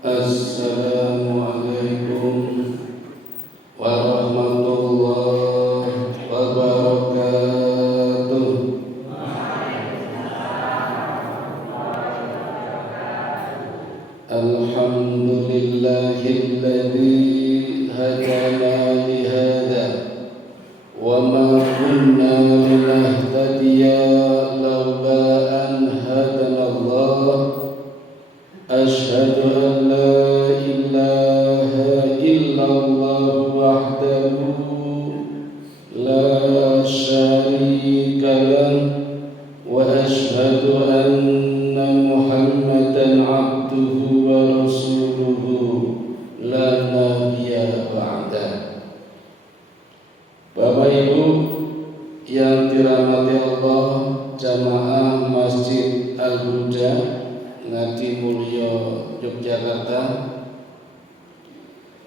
Assalamualaikum warahmatullahi wabarakatuh. Alhamdulillahilladzi hadana li hadza wa ma kunna linahtadiya laula an hadana Allah. Asyhadu an la ilaha illallah wahdahu la syarika lahu wa asyhadu anna Muhammadan abduhu wa rasuluhu la nabiyya ba'dah. Bapak Ibu yang dirahmati Allah, jamaah Masjid Al-Huda Ngadi Mulyo Yogyakarta.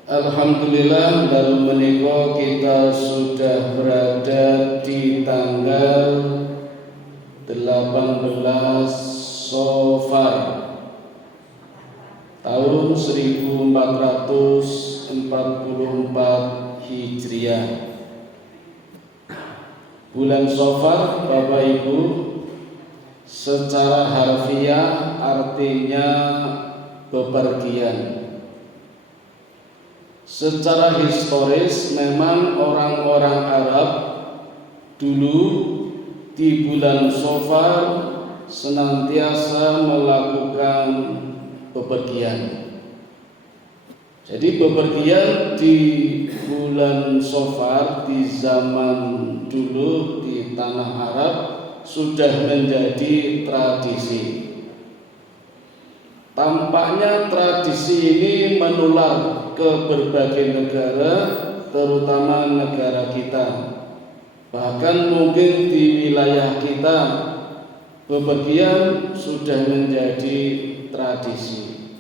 Alhamdulillah dalu menika kita sudah berada di tanggal 18 Safar tahun 1444 Hijriah. Bulan Safar, Bapak Ibu, secara harfiah artinya bepergian. Secara historis memang orang-orang Arab dulu di bulan Safar senantiasa melakukan bepergian. Jadi bepergian di bulan Safar di zaman dulu di tanah Arab sudah menjadi tradisi. Tampaknya tradisi ini menular ke berbagai negara, terutama negara kita. Bahkan mungkin di wilayah kita bepergian sudah menjadi tradisi.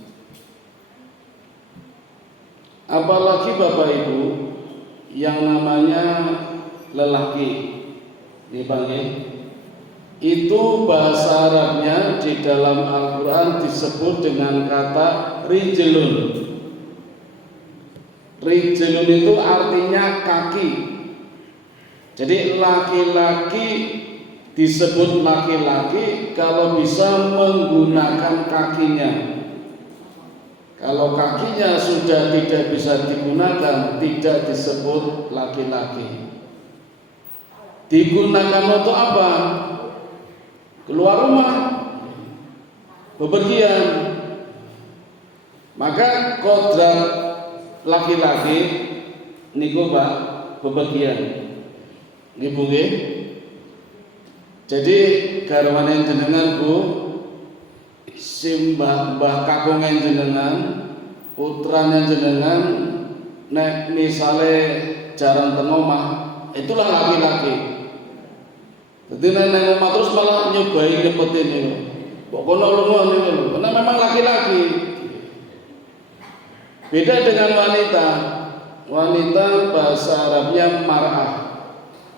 Apalagi Bapak Ibu yang namanya lelaki, dipanggil. Itu bahasa Arabnya di dalam Al-Quran disebut dengan kata rijlun. Rijlun itu artinya kaki. Jadi laki-laki disebut laki-laki kalau bisa menggunakan kakinya. Kalau kakinya sudah tidak bisa digunakan, tidak disebut laki-laki. Digunakan untuk apa? Keluar rumah, bepergian. Maka kodrat laki-laki niku Pak bepergian. Nggih. Jadi garwane jenengan Bu, simbah kakungan jenengan, putrane jenengan nek misale jarang teng omah, itulah laki-laki. Jadi nenek omah terus malah nyobain nyepetin itu. Pokoknya lunga niku lho, karena memang laki-laki. Beda dengan wanita. Wanita bahasa Arabnya mar'ah.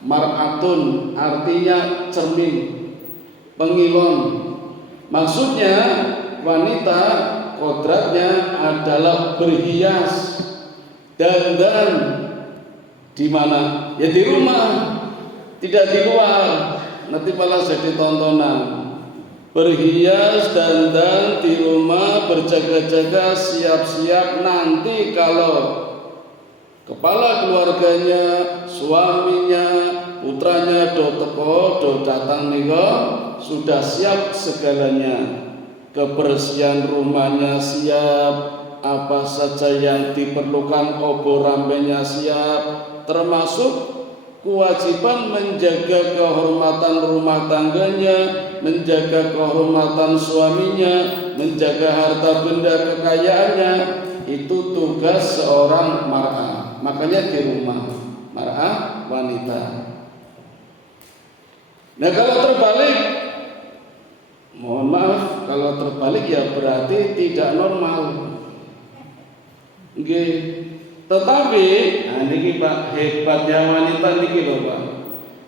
Mar'atun artinya cermin, pengilon. Maksudnya wanita kodratnya adalah berhias, dandan di mana? Ya di rumah, tidak di luar. Nanti malah jadi tontonan. Berhias, dandan di rumah, berjaga-jaga, siap-siap nanti kalau kepala keluarganya, suaminya, putranya do teko, do datang niko, sudah siap segalanya. Kebersihan rumahnya siap, apa saja yang diperlukan obor rampenya siap, termasuk kewajiban menjaga kehormatan rumah tangganya, menjaga kehormatan suaminya, menjaga harta benda kekayaannya. Itu tugas seorang mar'ah. Makanya di rumah, mar'ah wanita. Nah kalau terbalik, mohon maaf, kalau terbalik ya berarti tidak normal. Nggih. Tetapi, ini Pak, hebatnya wanita niki lho Pak.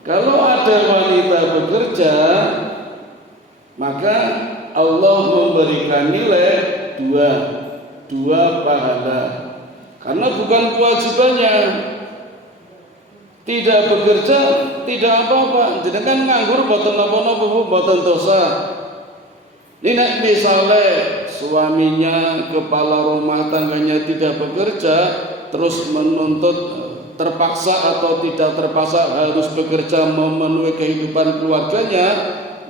Kalau ada wanita bekerja, maka Allah memberikan nilai 2. 2 pahala. Karena bukan kewajibannya. Tidak bekerja tidak apa-apa. Jadi kan nganggur boten napa-napa, boten dosa. Ini nek misale suaminya, kepala rumah tangganya tidak bekerja, terus menuntut terpaksa atau tidak terpaksa harus bekerja memenuhi kehidupan keluarganya,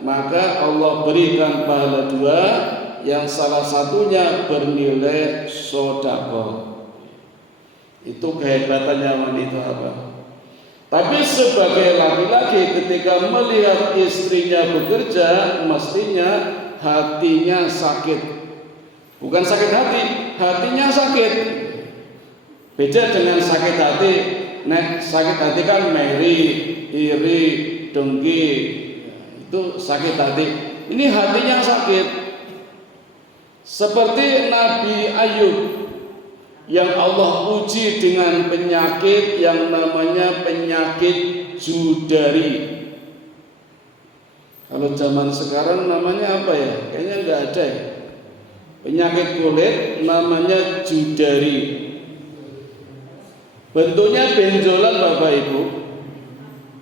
maka Allah berikan pahala 2, yang salah satunya bernilai sedekah. Itu kehebatannya wanita apa? Tapi sebagai laki-laki ketika melihat istrinya bekerja, mestinya hatinya sakit. Bukan sakit hati, hatinya sakit. Beda dengan sakit hati. Nek sakit hati kan meri, iri, dengki, itu sakit hati. Ini hatinya sakit. Seperti Nabi Ayub yang Allah uji dengan penyakit yang namanya penyakit judari. Kalau zaman sekarang namanya apa ya? Kayaknya nggak ada ya. Penyakit kulit namanya judari. Bentuknya benjolan Bapak Ibu.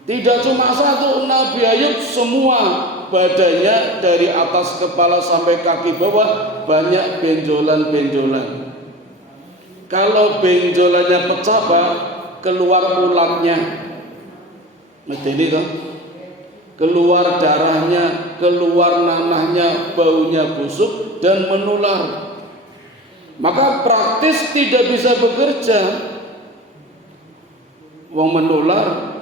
Tidak cuma satu, Nabi Ayub semua badannya dari atas kepala sampai kaki bawah banyak benjolan-benjolan. Kalau benjolannya pecah Pak, keluar ulatnya, medeni toh, keluar darahnya, keluar nanahnya, baunya busuk dan menular. Maka praktis tidak bisa bekerja, wong menular.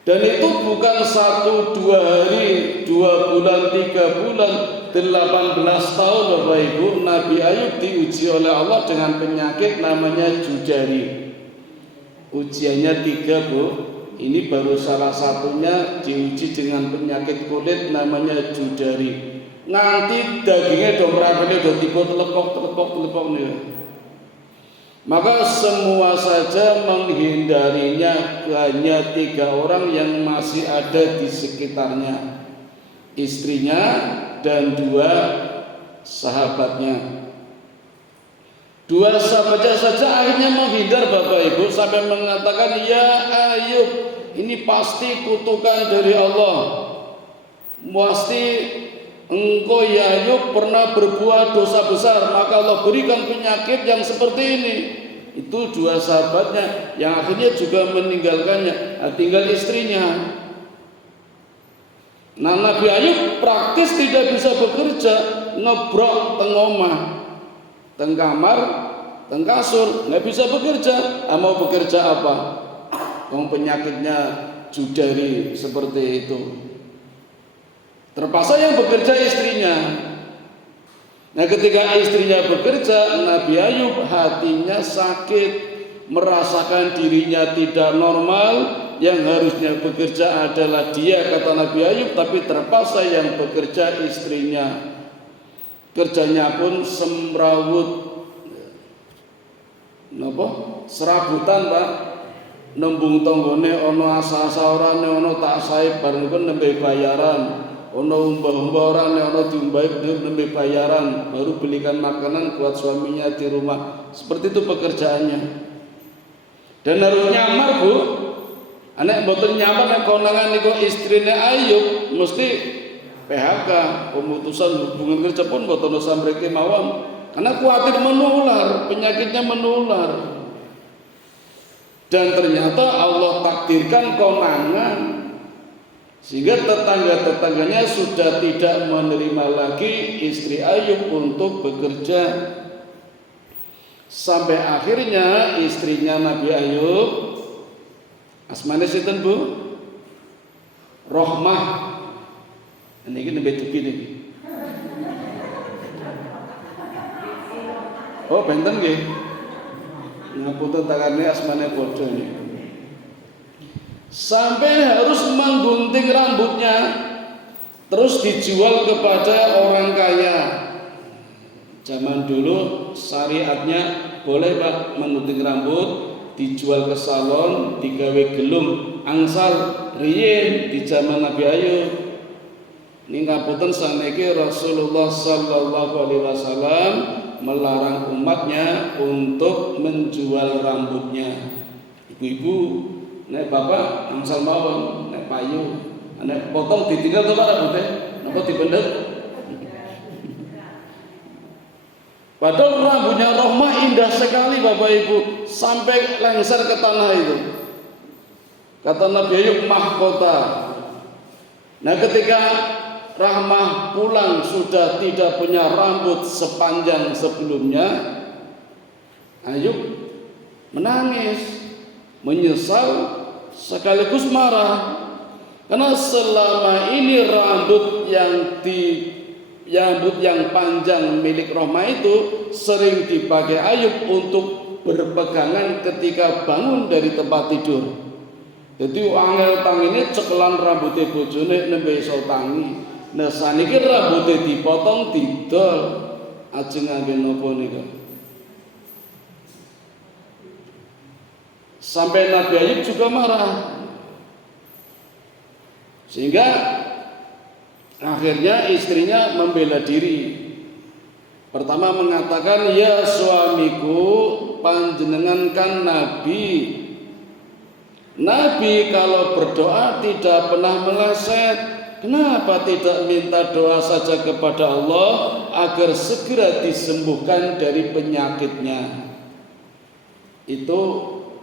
Dan itu bukan 1, 2 hari, 2 bulan, 3 bulan, 18 tahun Bapak Ibu. Nabi Ayub diuji oleh Allah dengan penyakit namanya judari. Ujiannya 3 Bu. Ini baru salah satunya diuji dengan penyakit kulit namanya judari. Nanti dagingnya do merapane do tiba telepok nih. Maka semua saja menghindarinya, hanya 3 orang yang masih ada di sekitarnya, istrinya dan 2 sahabatnya. 2 sahabatnya saja akhirnya menghindar Bapak Ibu, sampai mengatakan, ya Ayub, ini pasti kutukan dari Allah. Pasti engkau ya Ayub pernah berbuat dosa besar, maka Allah berikan penyakit yang seperti ini. Itu 2 sahabatnya yang akhirnya juga meninggalkannya. Tinggal istrinya. Nah, Nabi Ayub praktis tidak bisa bekerja, ngebrok teng omah, teng kamar, teng kasur, nggak bisa bekerja. Mau bekerja apa? Penyakitnya judari seperti itu. Terpaksa yang bekerja istrinya. Nah, ketika istrinya bekerja, Nabi Ayub hatinya sakit, merasakan dirinya tidak normal. Yang harusnya bekerja adalah dia, kata Nabi Ayub, tapi terpaksa yang bekerja istrinya. Kerjanya pun semrawut, napa? Serabutan Pak. Nembung tonggone ono asa-asa orane, ono tak sae bareng nembe bayaran. Ono umbah-umbah orang yang ono diumbahi nembe bayaran, baru belikan makanan buat suaminya di rumah. Seperti itu pekerjaannya. Dan harus nyamar Bu. Anak boten nyamar nek konangan niku istrine Ayub mesti PHK, pemutusan hubungan kerja pun boten usah mriki mawon. Karena khawatir menular, penyakitnya menular. Dan ternyata Allah takdirkan konangan, sehingga tetangga-tetangganya sudah tidak menerima lagi istri Ayub untuk bekerja. Sampai akhirnya istrinya Nabi Ayub, asmane sinten Bu? Rohmah. Ini nembe dugi niki. Oh, benten nggih. Ngapunten tangane asmane padha niki. Sampai harus menggunting rambutnya, terus dijual kepada orang kaya. Zaman dulu syariatnya boleh Pak menggunting rambut, dijual ke salon, digawe gelung, angsal riyen di zaman Nabi Ayub. Ningapunten saniki Rasulullah sallallahu alaihi wasallam melarang umatnya untuk menjual rambutnya. Ibu-ibu, nek bapak angsal mawon, nek payu, nek potong ditinggal to Pak rambutnya, napa dipendhet? Padahal rambutnya Rohmah indah sekali Bapak Ibu, sampai lengser ke tanah itu. Kata Nabi Ayub, mahkota. Nah ketika Rahmah pulang sudah tidak punya rambut sepanjang sebelumnya, Ayub menangis, menyesal sekaligus marah. Karena selama ini rambut yang panjang milik Rahmah itu sering dipakai Ayub untuk berpegangan ketika bangun dari tempat tidur. Jadi angel tangine cekelan rambutnya bojone nembe iso tangi. Nah saniki rambutnya dipotong didol, ajeng ngangge napa nika. Sampai Nabi Ayub juga marah. Sehingga akhirnya istrinya membela diri. Pertama mengatakan, ya suamiku, panjenengan kan nabi. Nabi kalau berdoa tidak pernah meleset. Kenapa tidak minta doa saja kepada Allah agar segera disembuhkan dari penyakitnya? Itu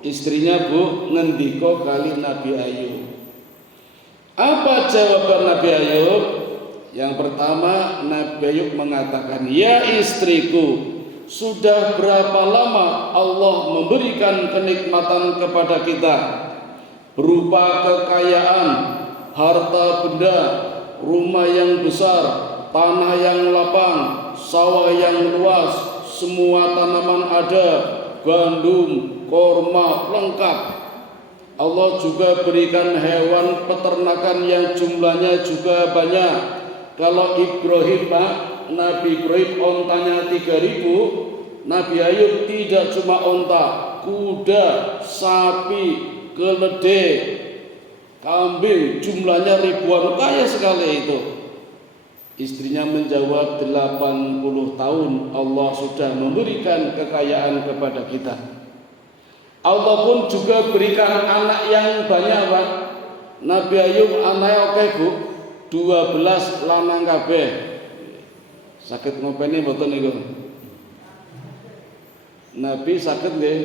istrinya Bu ngendika kali Nabi Ayub. Apa jawaban Nabi Ayub? Yang pertama, Nabi Ayub mengatakan, ya istriku, sudah berapa lama Allah memberikan kenikmatan kepada kita berupa kekayaan, harta benda, rumah yang besar, tanah yang lapang, sawah yang luas, semua tanaman ada, gandum, korma, lengkap. Allah juga berikan hewan peternakan yang jumlahnya juga banyak. Kalau Ibrahim Pak, Nabi Ibrahim ontanya 3000, Nabi Ayub tidak cuma onta, kuda, sapi, keledai, kambing, jumlahnya ribuan, kaya sekali itu. Istrinya menjawab, 80 tahun Allah sudah memberikan kekayaan kepada kita. Allah pun juga berikan anak yang banyak Pak. Nabi Ayub anaknya oke Bu, 12 lanang kabeh. Sakit ngopeni mboten niku? Nabi sakit nggih.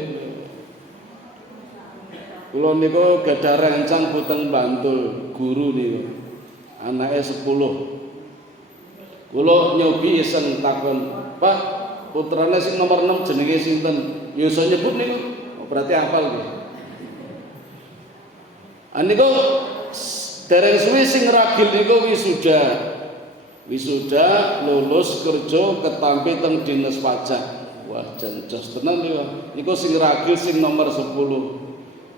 Kula niku gadah rencang Buteng Bantul, guru niku. Anake 10. Kula nyobi iseng takon, "Pak, putrane sing nomor 6 jenenge sinten?" Ya iso nyebut niku. Berarti hafal nggih. Niku dereng suwi sing ragil niku wisuda lulus kerja ketampi teng dinas pajak. Wah, jos tenan niku sing ragil sing nomor 10.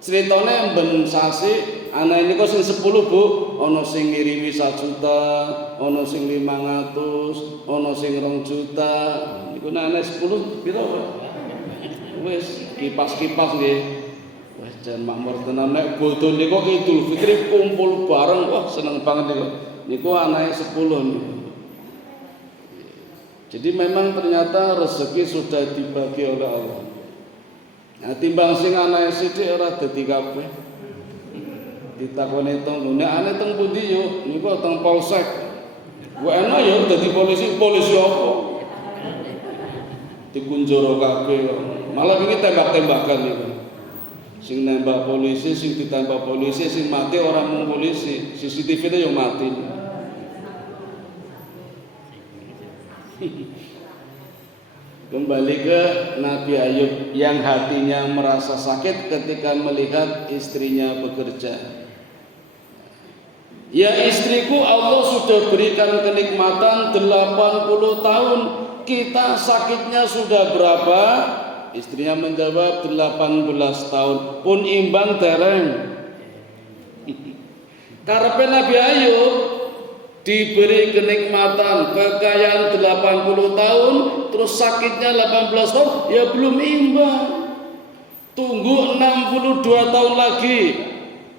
Ceritane ben sasi anak niku sing 10 Bu, ana sing ngirimi 1 juta, ana sing 500, ana sing 2 juta. Niku anak 10 piro Pak? Wis kipas-kipas nggih. Wah, jan makmur tenan nek bodho niku Idul Fitri kumpul bareng, wah seneng banget niku. Niku anake 10 niku. Jadi memang ternyata rezeki sudah dibagi oleh Allah. Nah, timbang sing anake sithik ora dadi kabeh. Ditakoni teng lho, nek ane teng pundi yo? Niku teng Polsek. Ku enak yo dadi polisi apa? Dikunjoro kabeh kok. Malah wingi tembak-tembakan niku. Sing nembak polisi, sing ditembak polisi, sing mati orang mung polisi. CCTV-ne yo mati. Kembali ke Nabi Ayub yang hatinya merasa sakit ketika melihat istrinya bekerja. Ya istriku, Allah sudah berikan kenikmatan 80 tahun. Kita sakitnya sudah berapa? Istrinya menjawab 18 tahun. Pun imbang dereng. Karepe Nabi Ayub diberi kenikmatan, kekayaan 80 tahun, terus sakitnya 18 tahun, ya belum imbang. Tunggu 62 tahun lagi.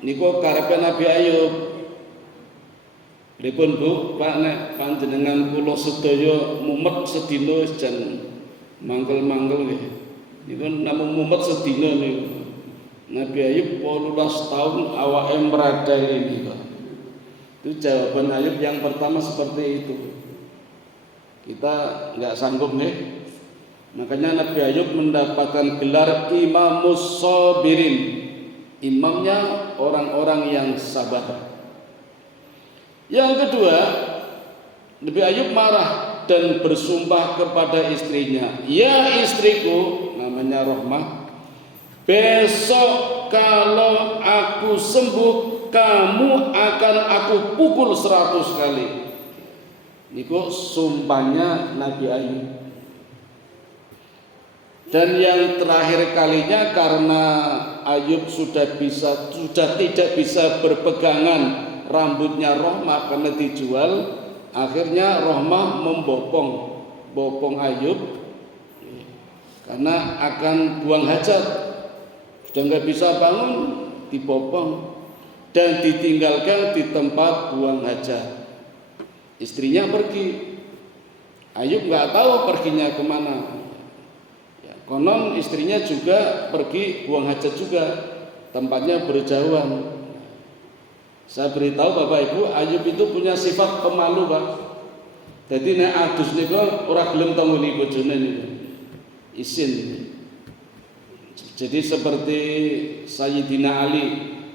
Niku karepe Nabi Ayub. Pripun Bu, Pak nek panjenengan kula sedaya mumet sedina jan mangkel-mangkel nggih. Niku namung mumet sedina niku. Nabi Ayub 18 tahun awake mradai niku. Itu jawaban Ayub yang pertama seperti itu. Kita nggak sanggup nih. Makanya Nabi Ayub mendapatkan gelar Imamus Sabirin. Imamnya orang-orang yang sabar. Yang kedua, Nabi Ayub marah dan bersumpah kepada istrinya, "Ya istriku," namanya Rohmah, "besok kalau aku sembuh, kamu akan aku pukul 100 kali." Niku sumpahnya Nabi Ayub. Dan yang terakhir kalinya karena Ayub sudah tidak bisa berpegangan rambutnya Rohmah karena dijual, akhirnya Rohmah membopong Ayub karena akan buang hajat. Sudah nggak bisa bangun, dibopong dan ditinggalkan di tempat buang hajat. Istrinya pergi, Ayub nggak tahu perginya kemana. Ya, konon istrinya juga pergi buang hajat juga, tempatnya berjauhan. Saya beritahu Bapak Ibu, Ayub itu punya sifat pemalu, Pak. Jadi nek adus niku ora gelem tanguni bojone niku. Isin. Jadi seperti Sayyidina Ali.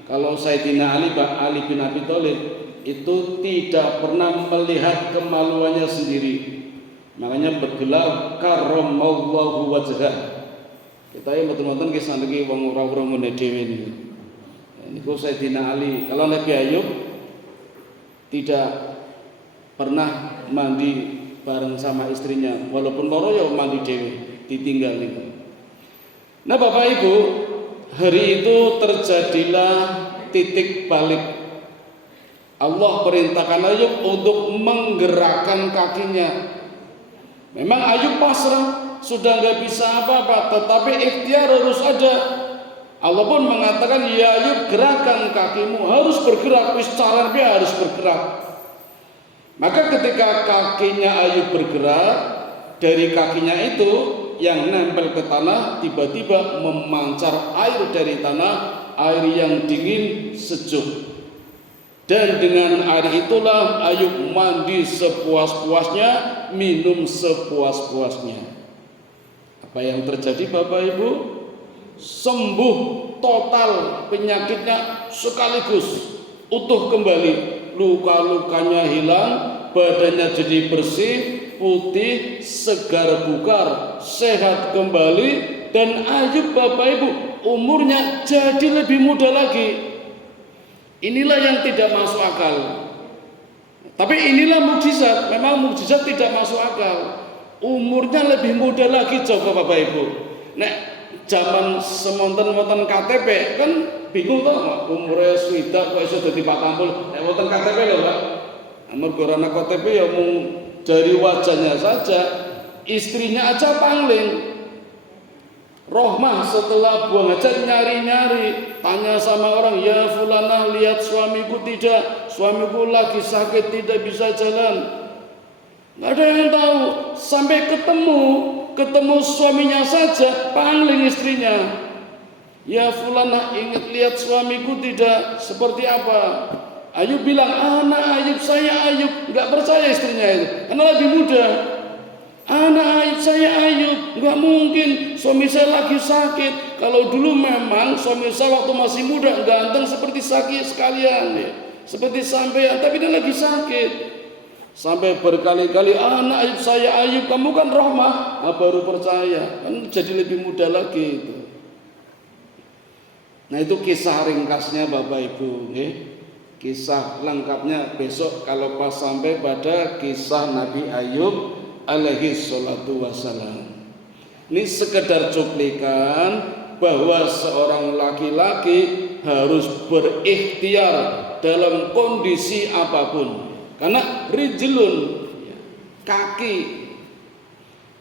Kalau Sayyidina Ali, Pak Ali bin Abi Thalib itu tidak pernah melihat kemaluannya sendiri. Makanya bergelar karramallahu wajhah. Kita yang betul-betul kisah lagi wong ora-ora ngene dhewe niku. Niku Sayyidina Ali. Kalau Nabi Ayub tidak pernah mandi bareng sama istrinya, walaupun loro ya mandi dhewe, ditinggal niku. Nah Bapak Ibu, hari itu terjadilah titik balik. Allah perintahkan Ayub untuk menggerakkan kakinya. Memang Ayub pasrah, sudah nggak bisa apa-apa, tetapi ikhtiar harus ada. Allah pun mengatakan, "Ya Ayub, gerakan kakimu, harus bergerak, wis caranya harus bergerak." Maka ketika kakinya Ayub bergerak, dari kakinya itu yang nempel ke tanah tiba-tiba memancar air dari tanah, air yang dingin sejuk. Dan dengan air itulah Ayub mandi sepuas-puasnya, minum sepuas-puasnya. Apa yang terjadi Bapak Ibu? Sembuh total penyakitnya sekaligus, utuh kembali, luka-lukanya hilang, badannya jadi bersih, putih, segar bugar, sehat kembali, dan Ayub Bapak Ibu umurnya jadi lebih muda lagi. Inilah yang tidak masuk akal. Tapi inilah mukjizat. Memang mukjizat tidak masuk akal. Umurnya lebih muda lagi coba Bapak Ibu. Nek zaman semonten-monten KTP kan bingung toh, umure swidak kok iso dadi 40. Nek wonten KTP lho, Pak. Amarga ora ana KTP ya mung dari wajahnya saja, istrinya aja pangling. Rohmah setelah buang hajat nyari-nyari, tanya sama orang, "Ya fulanah, lihat suamiku tidak? Suamiku lagi sakit, tidak bisa jalan." Nggak ada yang tahu. Sampai ketemu suaminya saja, pangling istrinya. "Ya fulanah, ingat lihat suamiku tidak? Seperti apa?" Ayub bilang, "Anak Ayub, saya Ayub." Nggak percaya istrinya itu, karena lebih muda. "Anak Ayub, saya Ayub, nggak mungkin, suami saya lagi sakit." Kalau dulu memang suami saya waktu masih muda ganteng seperti sakit sekalian ya. Seperti sampean, tapi dia lagi sakit. Sampai berkali-kali, "Anak Ayub, saya Ayub, kamu kan Rohmah." Nah, baru percaya, kan jadi lebih muda lagi itu. Nah itu kisah ringkasnya Bapak Ibu ya. Kisah lengkapnya besok kalau pas sampai pada kisah Nabi Ayub alaihi salatu wassalam. Ini sekedar cuplikan bahwa seorang laki-laki harus berikhtiar dalam kondisi apapun. Karena rijlun, kaki.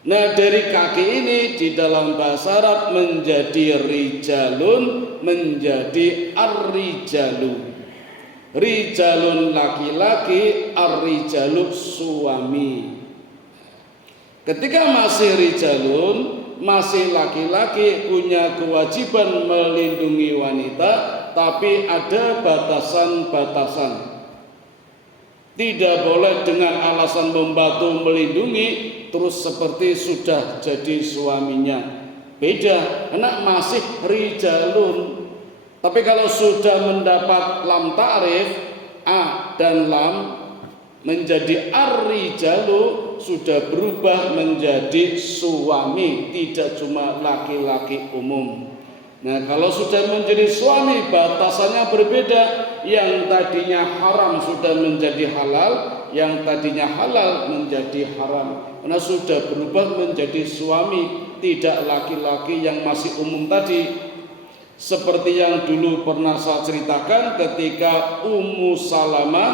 Nah dari kaki ini di dalam bahasa Arab menjadi rijalun, menjadi ar-rijalu. Rijalun laki-laki, ar-rijalu suami. Ketika masih rijalun, masih laki-laki, punya kewajiban melindungi wanita, tapi ada batasan-batasan. Tidak boleh dengan alasan membantu melindungi terus seperti sudah jadi suaminya. Beda, karena masih rijalun. Tapi kalau sudah mendapat lam ta'rif, a dan lam, menjadi ar-rijalu, sudah berubah menjadi suami, tidak cuma laki-laki umum. Nah, kalau sudah menjadi suami, batasannya berbeda. Yang tadinya haram sudah menjadi halal, yang tadinya halal menjadi haram. Karena sudah berubah menjadi suami, tidak laki-laki yang masih umum tadi. Seperti yang dulu pernah saya ceritakan ketika Ummu Salamah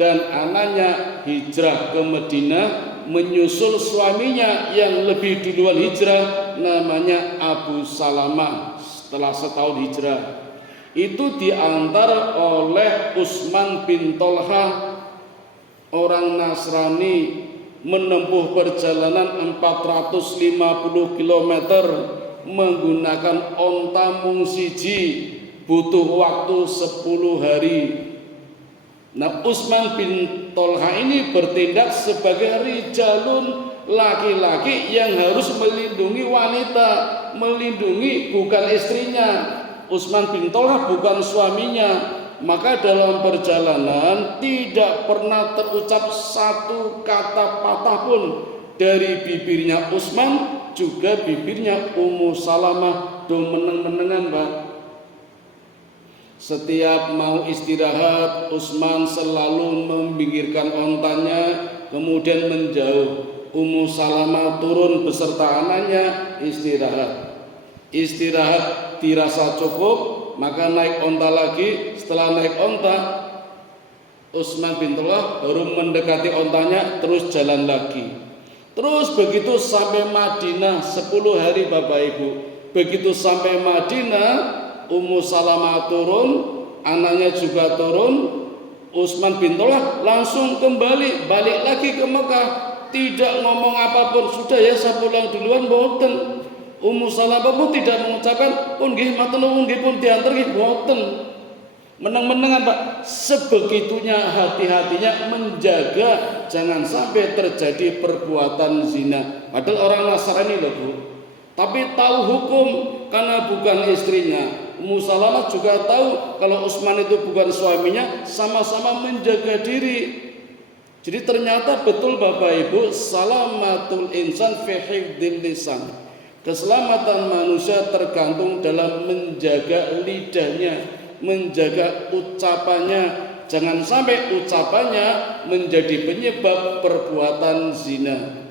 dan anaknya hijrah ke Madinah, menyusul suaminya yang lebih duluan hijrah, namanya Abu Salamah. Setelah setahun hijrah, itu diantar oleh Utsman bin Tolha, orang Nasrani, menempuh perjalanan 450 km menggunakan onta mung siji, butuh waktu 10 hari. Nah, Utsman bin Tolha ini bertindak sebagai rijalun, laki-laki yang harus melindungi wanita, melindungi bukan istrinya. Utsman bin Tolha bukan suaminya. Maka dalam perjalanan tidak pernah terucap satu kata patah pun dari bibirnya Utsman, juga bibirnya Ummu Salamah. Do meneng-menengan, Pak. Setiap mau istirahat, Utsman selalu meminggirkan ontanya, kemudian menjauh. Ummu Salamah turun beserta anaknya istirahat. Istirahat dirasa cukup, maka naik onta lagi. Setelah naik onta, Utsman bin Tolha baru mendekati ontanya, terus jalan lagi. Terus begitu sampai Madinah 10 hari, Bapak Ibu. Begitu sampai Madinah, Ummu Salamah turun, anaknya juga turun. Utsman bin Tolha langsung kembali, balik lagi ke Mekah. Tidak ngomong apapun, sudah ya saya pulang duluan, boten. Ummu Salamah pun tidak mengucapkan, pun nggih matur nuwun nggih pun diantar nggih, boten. Meneng-menengan, Pak. Sebegitunya hati-hatinya menjaga jangan sampai terjadi perbuatan zina. Padahal orang Nasrani loh, Bu. Tapi tahu hukum karena bukan istrinya. Ummu Salamah juga tahu kalau Utsman itu bukan suaminya, sama-sama menjaga diri. Jadi ternyata betul, Bapak Ibu, salamatul insan fi hifdzil lisan. Keselamatan manusia tergantung dalam menjaga lidahnya, menjaga ucapannya. Jangan sampai ucapannya menjadi penyebab perbuatan zina.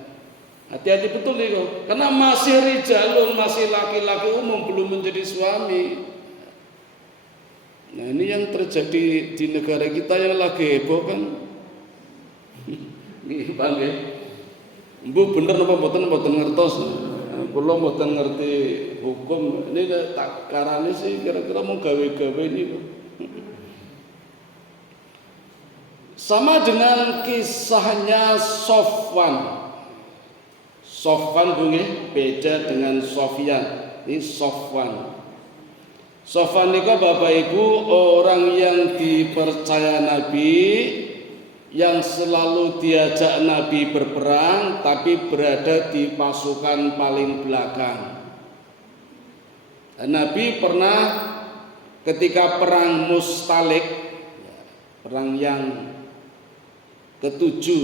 Hati-hati betul nih, karena masih rijalun, masih laki-laki umum, belum menjadi suami. Nah, ini yang terjadi di negara kita yang lagi heboh kan. Nggih, Pak nggih. Mbu bener napa mboten ngertos. Kula mboten ngerti hukum. Ini tak karane sih kira-kira mau gawe-gawe ini. Sama dengan kisahnya Sofwan. Sofwan bunyi beda dengan Sofyan. Ini Sofwan. Sofwan itu Bapak Ibu orang yang dipercaya Nabi, yang selalu diajak Nabi berperang, tapi berada di pasukan paling belakang. Nabi pernah ketika perang Mustalik, perang yang ketujuh.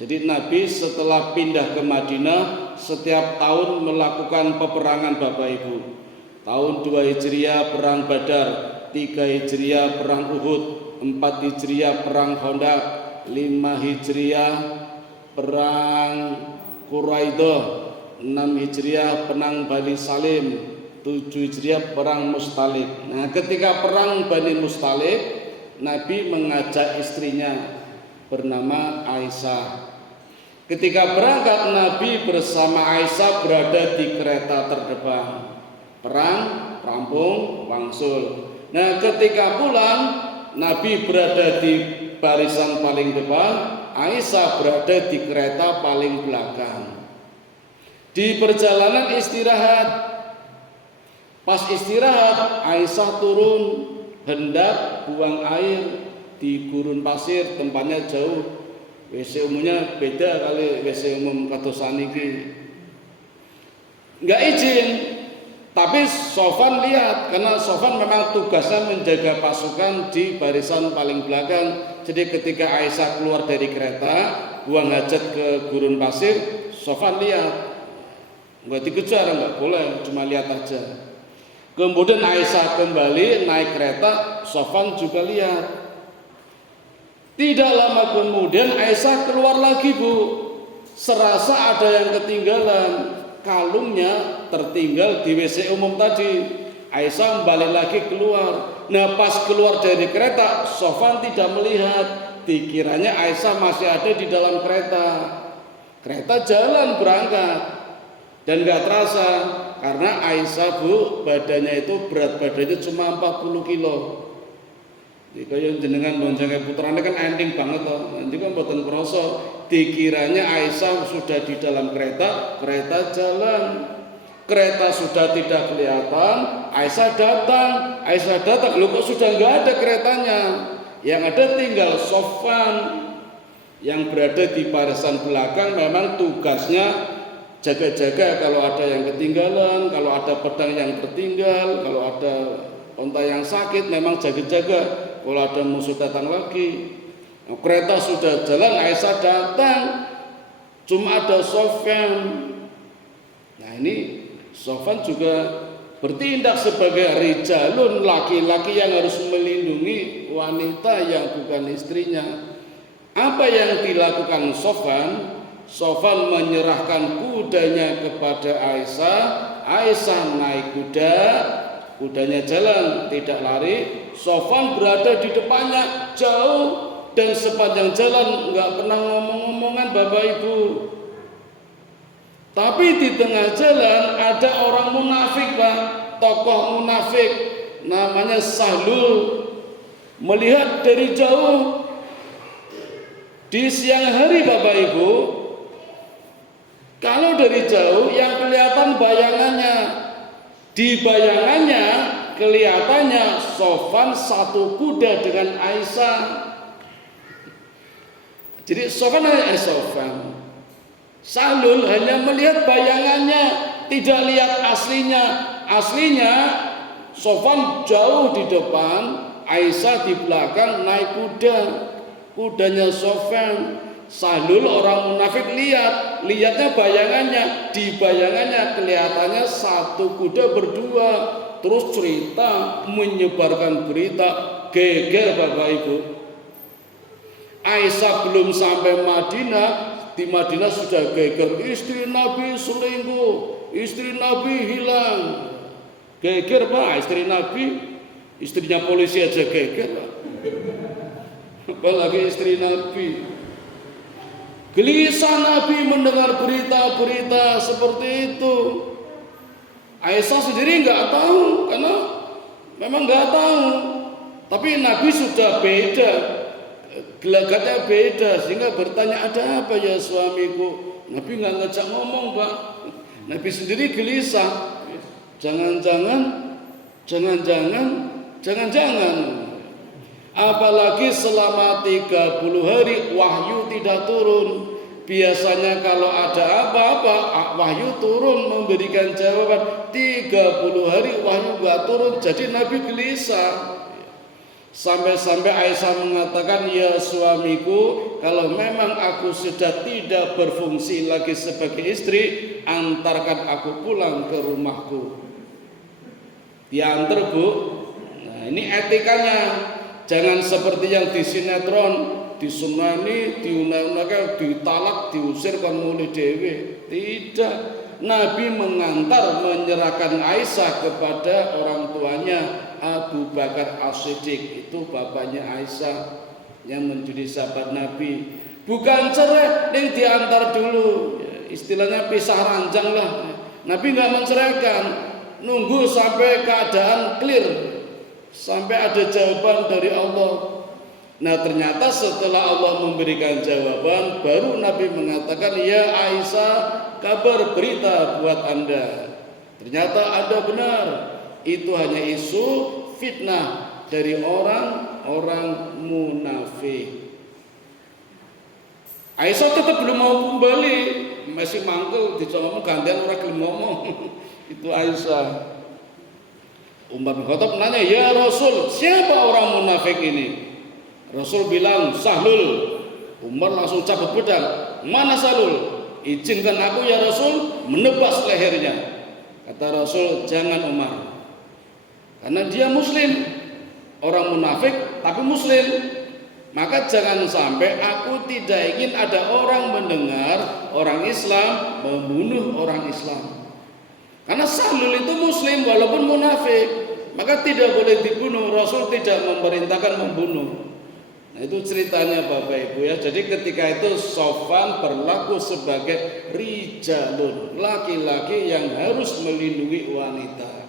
Jadi Nabi setelah pindah ke Madinah setiap tahun melakukan peperangan, Bapak Ibu. Tahun 2 Hijriah perang Badar, 3 Hijriah perang Uhud, 4 Hijriah perang Khandaq, 5 Hijriah perang Quraidah, 6 Hijriah perang Bani Salim, 7 Hijriah perang Mustalik. Nah, ketika perang Bani Mustalik, Nabi mengajak istrinya bernama Aisyah. Ketika berangkat, Nabi bersama Aisyah berada di kereta terdepan. Perang rampung wangsul. Nah, ketika pulang, Nabi berada di barisan paling depan, Aisyah berada di kereta paling belakang. Di perjalanan istirahat, pas istirahat Aisyah turun hendak buang air di gurun pasir, tempatnya jauh. WC umumnya beda kali WC umum kadosan iki. Enggak izin, tapi Sofwan lihat karena Sofwan memang tugasnya menjaga pasukan di barisan paling belakang. Jadi ketika Aisyah keluar dari kereta buang hajat ke gurun pasir, Sofwan lihat. Enggak dikejar, enggak boleh, cuma lihat aja. Kemudian Aisyah kembali naik kereta, Sofwan juga lihat. Tidak lama kemudian Aisyah keluar lagi, Bu. Serasa ada yang ketinggalan, kalungnya tertinggal di WC umum tadi. Aisyah balik lagi keluar. Nah, pas keluar dari kereta, Sofwan tidak melihat. Dikiranya Aisyah masih ada di dalam kereta. Kereta jalan berangkat dan gak terasa karena Aisyah, Bu, badannya itu berat badannya cuma 40 kilo. Kaya jenengan boncengan putrane kan ending banget toh. Nanti kan mboten krasa. Dikiranya Aisyah sudah di dalam kereta, kereta jalan. Kereta sudah tidak kelihatan, Aisyah datang. Loh, kok sudah enggak ada keretanya? Yang ada tinggal Sofwan yang berada di barisan belakang, memang tugasnya jaga-jaga kalau ada yang ketinggalan, kalau ada pedang yang tertinggal, kalau ada onta yang sakit memang jaga-jaga. Kalau ada musuh datang lagi, kereta sudah jalan, Aisyah datang, cuma ada Sofwan. Nah, ini Sofwan juga bertindak sebagai rijalun, laki-laki yang harus melindungi wanita yang bukan istrinya. Apa yang dilakukan Sofwan? Sofwan menyerahkan kudanya kepada Aisyah. Aisyah naik kuda, kudanya jalan, tidak lari. Sofwan berada di depannya jauh dan sepanjang jalan nggak pernah ngomong-ngomongan Bapak Ibu. Tapi di tengah jalan ada orang munafik, Pak, tokoh munafik namanya Sahlul. Melihat dari jauh di siang hari Bapak Ibu, kalau dari jauh yang kelihatan bayangannya, di bayangannya kelihatannya Sofwan satu kuda dengan Aisyah. Jadi Sofwan Sahlul hanya melihat bayangannya, tidak lihat aslinya. Aslinya Sofwan jauh di depan, Aisyah di belakang naik kuda. Kudanya Sofwan. Sahlul orang munafik lihatnya bayangannya, di bayangannya kelihatannya satu kuda berdua. Terus cerita, menyebarkan berita, geger Bapak Ibu. Aisyah belum sampai Madinah, di Madinah sudah geger, istri Nabi selingkuh, istri Nabi hilang. Geger Pak, istri Nabi, istrinya polisi aja geger Pak. Apalagi istri Nabi. Gelisah Nabi mendengar berita-berita seperti itu. Aisyah sendiri nggak tahu, karena memang nggak tahu. Tapi Nabi sudah beda, gelagatnya beda, sehingga bertanya, ada apa ya suamiku? Nabi nggak ngajak ngomong, Pak. Nabi sendiri gelisah. Jangan-jangan. Apalagi selama 30 hari wahyu tidak turun. Biasanya kalau ada apa-apa wahyu turun memberikan jawaban. 30 hari wahyu gak turun, jadi Nabi gelisah. Sampai-sampai Aisyah mengatakan, ya suamiku, kalau memang aku sudah tidak berfungsi lagi sebagai istri, antarkan aku pulang ke rumahku. Diantar, Bu. Nah, ini etikanya. Jangan seperti yang di sinetron, disunani, diunang-unangkan, ditalak, diusir kon mulih dhewe. Tidak. Nabi mengantar, menyerahkan Aisyah kepada orang tuanya, Abu Bakar As-Siddiq, itu bapaknya Aisyah yang menjadi sahabat Nabi. Bukan cerai, yang diantar dulu, istilahnya pisah ranjang lah. Nabi nggak menceraikan, nunggu sampai keadaan clear, sampai ada jawaban dari Allah. Nah ternyata setelah Allah memberikan jawaban, baru Nabi mengatakan, ya Aisyah, kabar berita buat Anda. Ternyata Anda benar, itu hanya isu fitnah dari orang-orang munafik. Aisyah tetap belum mau kembali, masih mangkel, dicoba gantian orang belum ngomong. Itu Aisyah. Umar bin Khattab nanya, ya Rasul, siapa orang munafik ini? Rasul bilang, Sahlul. Umar langsung cabut pedang. Mana Sahlul? Izinkan aku ya Rasul menebas lehernya. Kata Rasul, jangan Umar, karena dia muslim. Orang munafik tapi muslim. Maka jangan sampai aku tidak ingin ada orang mendengar orang Islam membunuh orang Islam. Karena Sahlul itu muslim walaupun munafik, maka tidak boleh dibunuh. Rasul tidak memerintahkan membunuh. Nah itu ceritanya Bapak Ibu ya. Jadi ketika itu Sofwan berlaku sebagai rijalun, laki-laki yang harus melindungi wanita.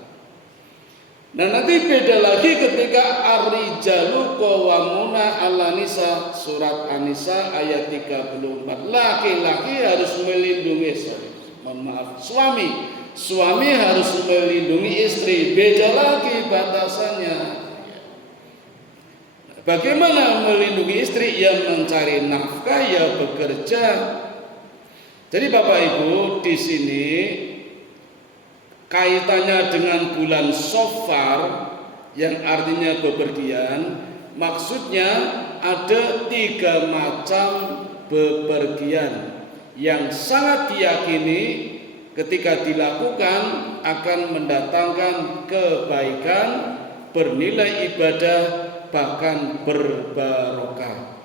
Nah nanti beda lagi ketika ar-rijalu qawwamuna 'alan nisa, surat An-Nisa ayat 34. Laki-laki harus melindungi suami harus melindungi istri. Beda lagi batasannya. Bagaimana melindungi istri? Yang mencari nafkah, ya bekerja. Jadi Bapak Ibu, di sini kaitannya dengan bulan Shofar yang artinya bepergian, maksudnya ada 3 macam bepergian yang sangat diyakini ketika dilakukan akan mendatangkan kebaikan, bernilai ibadah, bahkan berbarokah.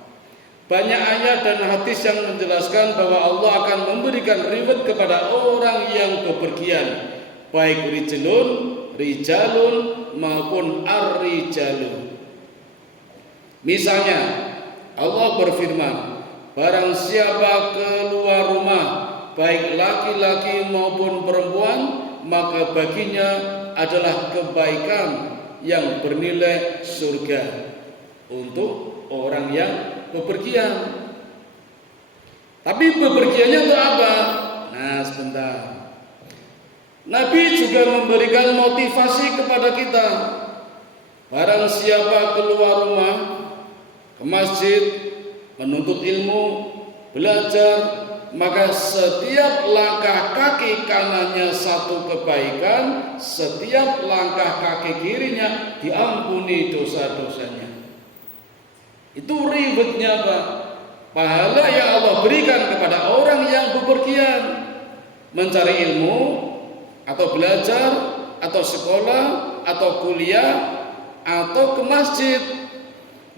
Banyak ayat dan hadis yang menjelaskan bahwa Allah akan memberikan reward kepada orang yang bepergian, baik rijalun maupun ar-rijalun. Misalnya Allah berfirman, barang siapa keluar rumah, baik laki-laki maupun perempuan, maka baginya adalah kebaikan yang bernilai surga untuk orang yang bepergian. Tapi bepergiannya untuk apa? Nah sebentar, Nabi juga memberikan motivasi kepada kita. Barang siapa keluar rumah ke masjid menuntut ilmu, belajar, maka setiap langkah kaki kanannya satu kebaikan, setiap langkah kaki kirinya diampuni dosa-dosanya. Itu rewardnya Pak, pahala yang Allah berikan kepada orang yang bepergian, mencari ilmu atau belajar atau sekolah atau kuliah atau ke masjid.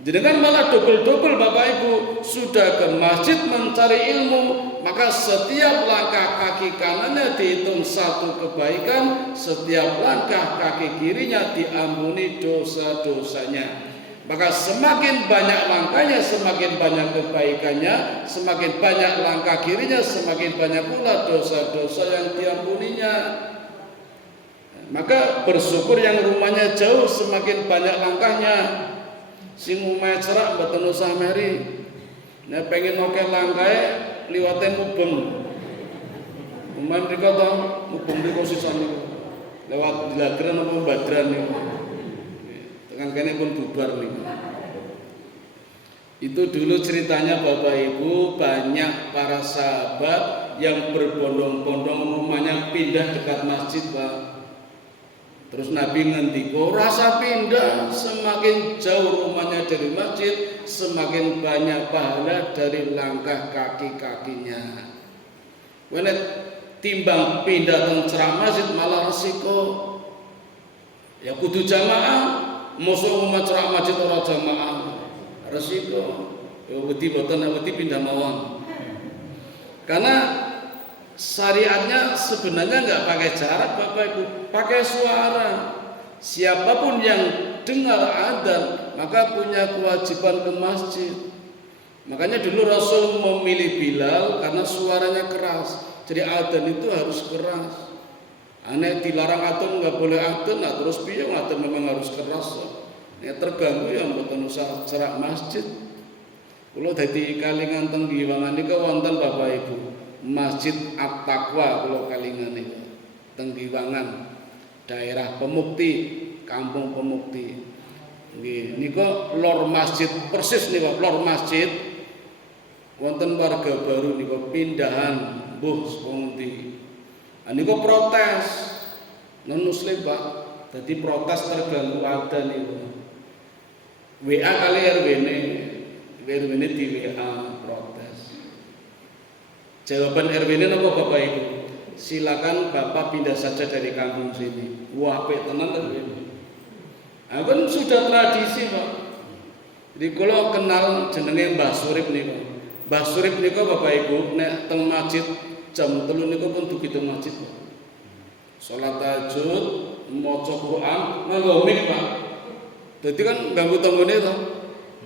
Dengan malah double-double Bapak Ibu, sudah ke masjid mencari ilmu, maka setiap langkah kaki kanannya dihitung satu kebaikan, setiap langkah kaki kirinya diampuni dosa-dosanya. Maka semakin banyak langkahnya, semakin banyak kebaikannya, semakin banyak langkah kirinya, semakin banyak pula dosa-dosa yang diampuninya. Maka bersyukur yang rumahnya jauh, semakin banyak langkahnya. Sing omahe cerak mboten usah meri. Nek pengen oke langkae liwate mubeng. Umam mriko to, mubeng mriko sisan niku. Lewat Dilagran apa Badran niku. Tekan kene pun bubar niku. Itu dulu ceritanya Bapak Ibu, banyak para sahabat yang berbondong-bondong rumahnya pindah dekat masjid, Pak. Terus Nabi ngendiko, rasa pindah, semakin jauh rumahnya dari masjid, semakin banyak pahala dari langkah kaki-kakinya. Wenet timbang pindah teng cerak masjid malah resiko. Ya kudu jamaah, musuh umat cerak masjid ora jamaah, resiko. Ya wedi boten wedi pindah mawon. Karena syariatnya sebenarnya nggak pakai jarak Bapak Ibu, pakai suara. Siapapun yang dengar adzan maka punya kewajiban ke masjid. Makanya dulu Rasul memilih Bilal karena suaranya keras. Jadi adzan itu harus keras. Aneh dilarang adzan nggak boleh adzan, nah terus piye adzan memang harus keras. Nek terganggu ya mboten usah cerak masjid. Kula dadi kalingan teng Giwangan niku wonten Bapak Ibu, Masjid At-Taqwa kula kalingan niku. Teng Giwangan, daerah Pemukti, Kampung Pemukti. Nggih, niku lor masjid persis niku, lor masjid wonten warga baru niku pindahan mbuh sepundi. Niku protes non muslim Pak. Dadi protes terganggu adzan niku. WA kali RW ini di WA protes. Jawaban RW ini apa Bapak Ibu? Silakan Bapak pindah saja dari kampung sini. Wah, apik tenan RW ini. Kan sudah tradisi Pak. Jadi kalau kenal jenenge Mbah Surip niku. Mbah Surip niku Bapak Ibu nek teng masjid jam 3 niku pun dugi teng masjid Pak. Salat tahajud, maca Quran, nganggo mic Pak. Dadi kan ganggu tanggane to.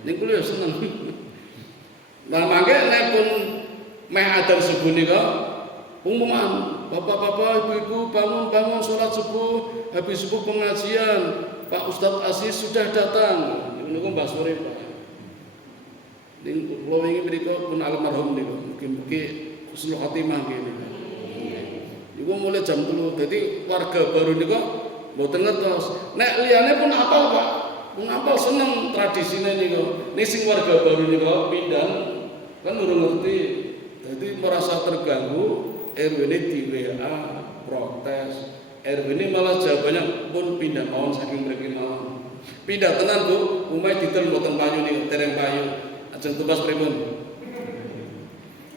Niku lho ya seneng. Nah mangke nek pun meh adzan subuh nika pengumuman, bapak-bapak, ibu-ibu bangun salat subuh, habis subuh pengajian, Pak Ustadz Aziz sudah datang. Niku Mbah Sore Pak. Niku kula wingi mriku pun almarhum niku, mugi-mugi husnul khotimah nggih. Niku mulai jam 3. Dadi warga baru niku mboten ngertos. Nek liyane pun apal Pak. Ngapal seneng tradisine niku. Ning sing warga baru niku pindah kan urung ngerti. Jadi merasa terganggu, RW ini di WA protes. RW ini malah jawabannya pun pindah mawon saking mriki mawon. Pindah tenan Bu, umay didel mboten payu niku, tereng payu. Ajeng tumbas pripun?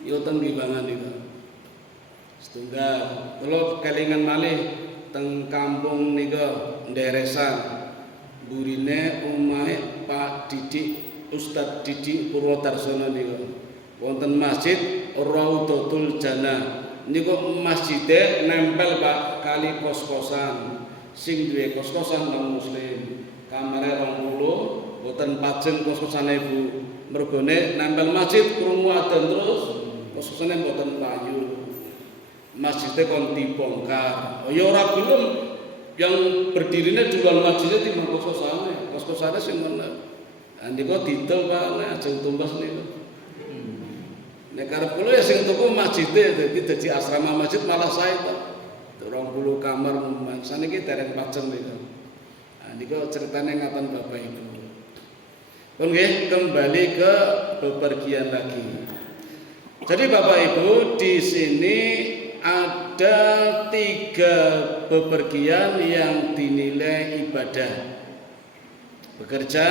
Yo teng Giwangan niku. Setunggal, kula kelingan malih teng kampung niku Nderesan. Burine omahe Pak Didik Ustadz Didik Purwodarsono niku wonten masjid Raudhatul Jannah niku masjide nempel Pak kali kos-kosan sing duwe kos-kosan non muslim kamare 20 boten pajeng kos-kosane Bu mergone nempel masjid krungu adzan terus kos-kosane boten payu masjide kon dibongkar ya ora gelem yang berdirinya duluan masjidnya di kos-kosannya sing ngono. Andika didol Pak nek ajeng tumbas niku. Nek karep kula ya sing tuku masjide dadi asrama masjid malah sae to. 20 kamar saniki dereng pajeng niku. Niku ceritane ngaten Bapak Ibu. Nggih, kembali ke bepergian lagi. Jadi Bapak Ibu di sini ada 3 bepergian yang dinilai ibadah. Bekerja,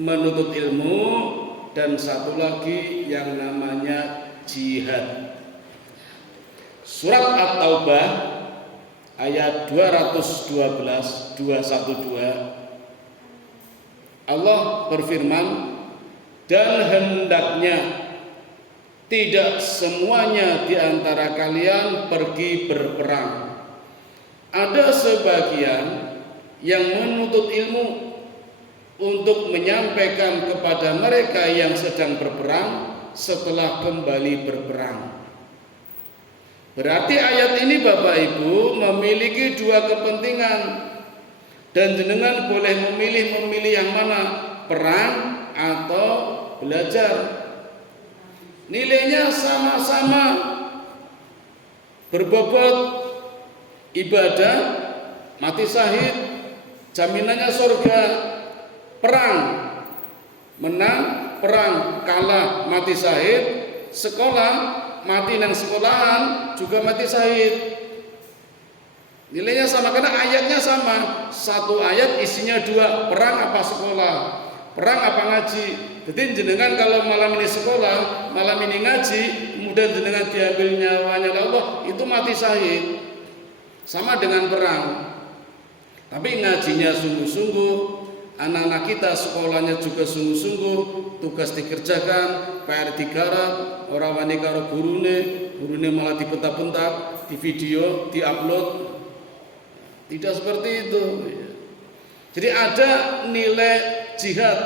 menuntut ilmu, dan satu lagi yang namanya jihad. Surat At-Taubah ayat 212 212 Allah berfirman, dan hendaknya tidak semuanya di antara kalian pergi berperang. Ada sebagian yang menuntut ilmu untuk menyampaikan kepada mereka yang sedang berperang setelah kembali berperang. Berarti ayat ini Bapak Ibu memiliki 2 kepentingan. Dan jenengan boleh memilih yang mana, perang atau belajar. Nilainya sama-sama berbobot ibadah, mati syahid, jaminannya surga. Perang menang, perang kalah, mati syahid. Sekolah mati nang sekolahan juga mati syahid. Nilainya sama karena ayatnya sama. Satu ayat isinya 2, perang apa sekolah, perang apa ngaji. Jadi jenengan kalau malam ini sekolah, malam ini ngaji, kemudian jenengan diambil nyawanya Allah, itu mati syahid. Sama dengan perang. Tapi ngajinya sungguh-sungguh, anak-anak kita sekolahnya juga sungguh-sungguh, tugas dikerjakan, PR digarap, orang wani karo gurune malah dibentak-bentak, di video, diupload. Tidak seperti itu. Jadi ada nilai jihad.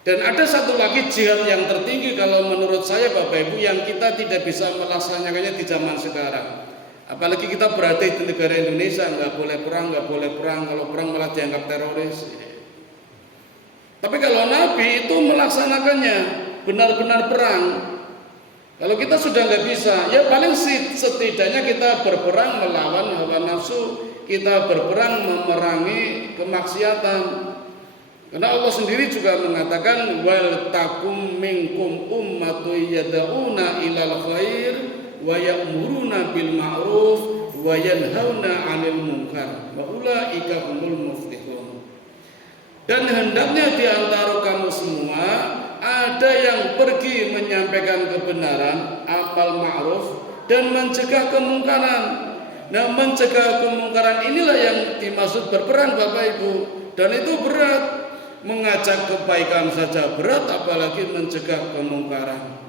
Dan ada satu lagi jihad yang tertinggi kalau menurut saya Bapak Ibu yang kita tidak bisa melaksanakannya di zaman sekarang. Apalagi kita berada di negara Indonesia, nggak boleh perang, kalau perang malah dianggap teroris. Tapi kalau Nabi itu melaksanakannya, benar-benar perang. Kalau kita sudah nggak bisa, ya paling setidaknya kita berperang melawan hawa nafsu, kita berperang memerangi kemaksiatan. Karena Allah sendiri juga mengatakan wal takum minkum ummatu yad'una ilal khair wa ya'muruna bil ma'ruf wa yanhauna 'anil munkar wa ulaika humul muflihun. Dan hendaknya di antara kamu semua ada yang pergi menyampaikan kebenaran, amal ma'ruf dan mencegah kemungkaran. Nah, mencegah kemungkaran inilah yang dimaksud berperang Bapak Ibu. Dan itu berat. Mengajak kebaikan saja berat, apalagi mencegah kemungkaran.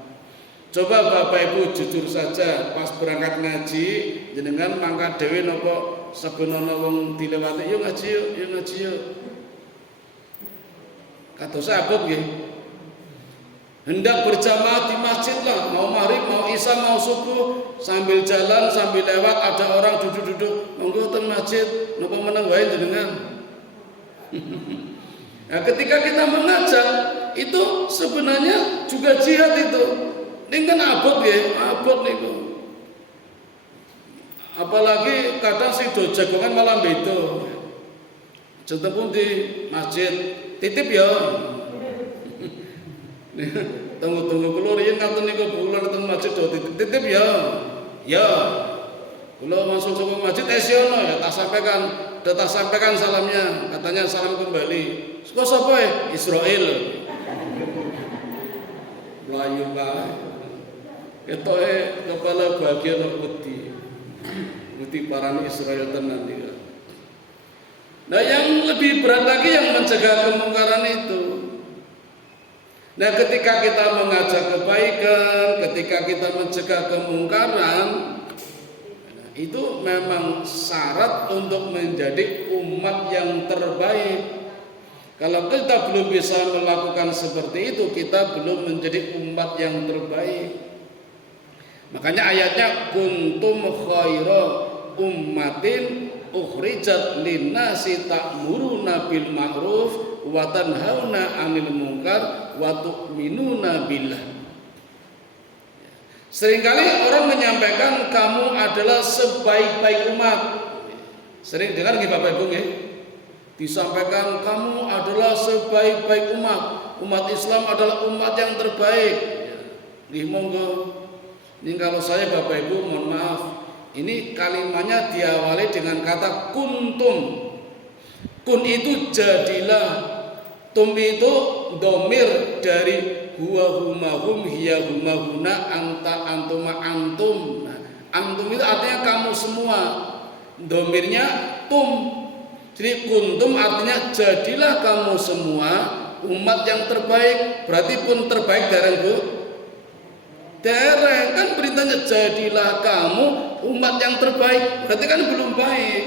Coba Bapak Ibu jujur saja, pas berangkat ngaji jenengan mangkat dhewe napa segono wong dilewati yo ngaji yo. Kados abot nggih. Hendak berjamaah di masjid lah, mau maghrib, mau isya, mau subuh, sambil jalan, sambil lewat ada orang duduk-duduk, monggo teng masjid, napa meneng wae jenengan. Nah, ketika kita mengajak itu sebenarnya juga jihad itu. Ini kan abot ya, abot niku. Apalagi kadang sing do jagongan malah beda. Contoh pun di masjid, titip ya. Tunggu kula riyen ngaten niku kula teng masjid do titip ya. Ya. Kula masuk ke masjid esiono ya tak sampaikan salamnya, katanya salam kembali. Suka sapa ya? Israel. Melayu kae. Ketoke kepala bagian wedi parani Israel tenan iki. Nah, yang lebih berat lagi yang mencegah kemungkaran itu. Nah, ketika kita mengajak kebaikan, ketika kita mencegah kemungkaran, itu memang syarat untuk menjadi umat yang terbaik. Kalau kita belum bisa melakukan seperti itu, kita belum menjadi umat yang terbaik. Makanya ayatnya kuntum khaira ummatin ukhrijat linnasi ta'muruna bil ma'ruf wa tanhauna 'anil munkar wa tu'minuna billah. Seringkali orang menyampaikan kamu adalah sebaik-baik umat. Sering dengar nggih Bapak Ibu nggih? Disampaikan kamu adalah sebaik-baik umat. Umat Islam adalah umat yang terbaik. Nggih monggo. Ini kalau saya Bapak Ibu mohon maaf. Ini kalimatnya diawali dengan kata kuntum. Kun itu jadilah. Tum itu domir dari huwa huma hum hiya huma huna anta antuma antum. Nah, antum itu artinya kamu semua. Domirnya tum. Jadi kuntum artinya jadilah kamu semua umat yang terbaik. Berarti pun terbaik dereng Bu? Dereng, kan perintahnya jadilah kamu umat yang terbaik. Berarti kan belum baik.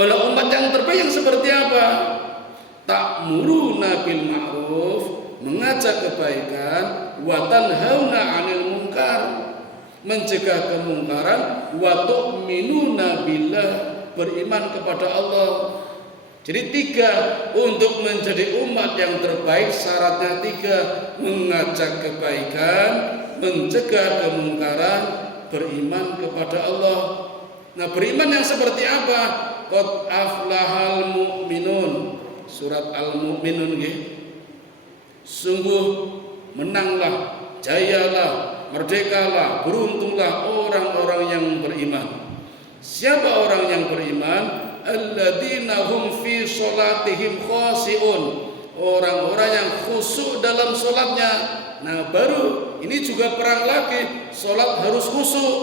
Oleh umat yang terbaik yang seperti apa? Ta'muruna bil ma'ruf, mengajak kebaikan, wa tanhauna 'anil munkar, mencegah kemungkaran, wa tu'minuna billah, beriman kepada Allah. Jadi 3, untuk menjadi umat yang terbaik syaratnya 3, mengajak kebaikan, mencegah kemungkaran, beriman kepada Allah. Nah, beriman yang seperti apa? Qad aflahal mu'minun. Surat Al-Mu'minun nggih. Sungguh menanglah, jayalah, merdekalah, beruntunglah orang-orang yang beriman. Siapa orang yang beriman? Alladzina hum fi sholatihim khashi'un. Orang-orang yang khusyuk dalam sholatnya. Nah, baru ini juga perang lagi. Sholat harus khusyuk.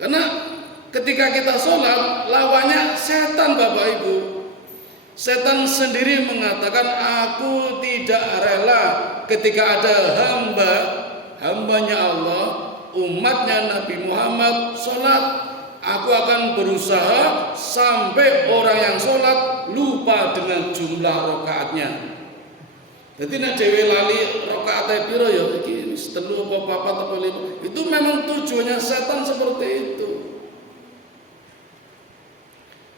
Karena ketika kita sholat, lawannya setan Bapak Ibu. Setan sendiri mengatakan, aku tidak rela ketika ada hambanya Allah, umatnya Nabi Muhammad sholat, aku akan berusaha sampai orang yang sholat lupa dengan jumlah rakaatnya. Jadi nek dhewe lali rakaat piro ya iki wis 3 apa 4 apa 5. Itu memang tujuannya setan seperti itu.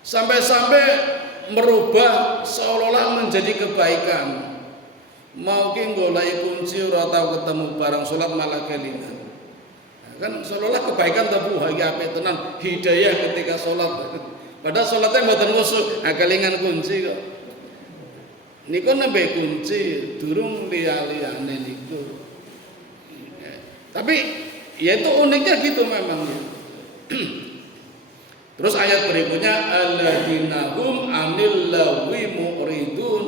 Sampai-sampai merubah seolah-olah menjadi kebaikan. Mau ki golek kunci ora tau ketemu barang salat malah kelingan. Kan seolah-olah kebaikan ta Bu, iki apik tenan, hidayah ketika salat. Padahal salatnya mboten khusyuk, kelingan kunci kok. Niku nembe kunci, durung liya-liyane niku. Tapi ya itu uniknya gitu memang. Terus ayat berikutnya alladzina hum 'anil lagwi mu'ridun,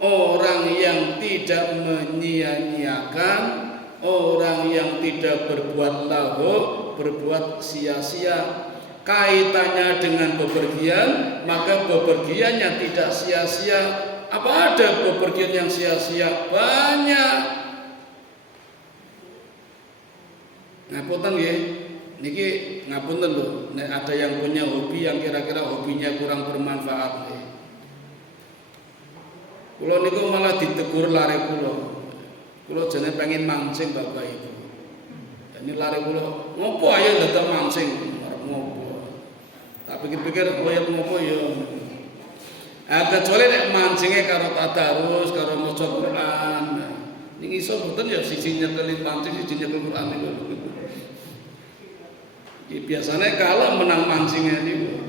orang yang tidak menyia-nyiakan, orang yang tidak berbuat laghu, berbuat sia-sia. Kaitannya dengan bepergian, maka bepergiannya tidak sia-sia. Apa ada bepergian yang sia-sia? Banyak. Ngapunten nggih. Niki ngapunten lho, nek ada yang punya hobi yang kira-kira hobinya kurang bermanfaat nggih. Kula niku malah ditegur lare kula. Kula jane pengen mancing Bapak Ibu. Ini lare kula, ngopo ayo dadak mancing? Arep ngopo? Tak pikir-pikir koyo ngopo ya. Kecuali nek mancinge karo tadarus, karo maca Quran. Niki iso mboten ya siji nyekeli mancing, siji nyekel Quran niku. Biasanya kalau menang mancingnya niku.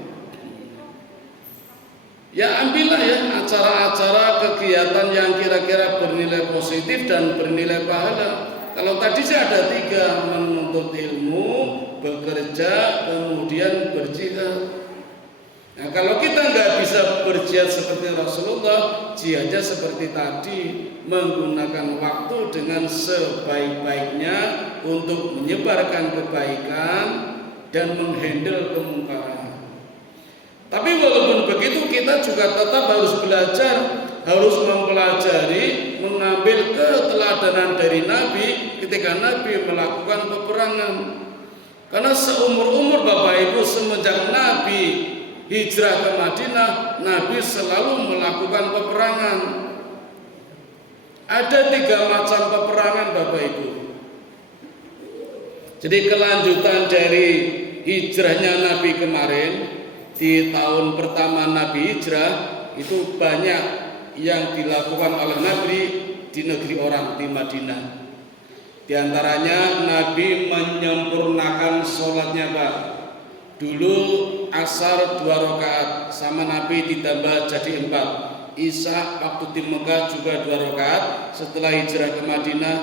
Ya ambillah ya acara-acara kegiatan yang kira-kira bernilai positif dan bernilai pahala. Kalau tadi sih ada 3, menuntut ilmu, bekerja, kemudian berjihad. Nah kalau kita nggak bisa berjihad seperti Rasulullah, jihadnya seperti tadi, menggunakan waktu dengan sebaik-baiknya untuk menyebarkan kebaikan dan menghandle kemungkaran. Tapi walaupun begitu kita juga tetap harus belajar, harus mempelajari, mengambil keteladanan dari Nabi ketika Nabi melakukan peperangan. Karena seumur-umur Bapak Ibu semenjak Nabi hijrah ke Madinah, Nabi selalu melakukan peperangan. Ada 3 macam peperangan Bapak Ibu. Jadi kelanjutan dari hijrahnya Nabi kemarin, di tahun pertama Nabi hijrah itu banyak yang dilakukan oleh Nabi di negeri orang, di Madinah. Di antaranya Nabi menyempurnakan sholatnya Pak. Dulu asar 2 rakaat sama Nabi ditambah jadi 4. Isya waktu di Mekah juga 2 rakaat, setelah hijrah ke Madinah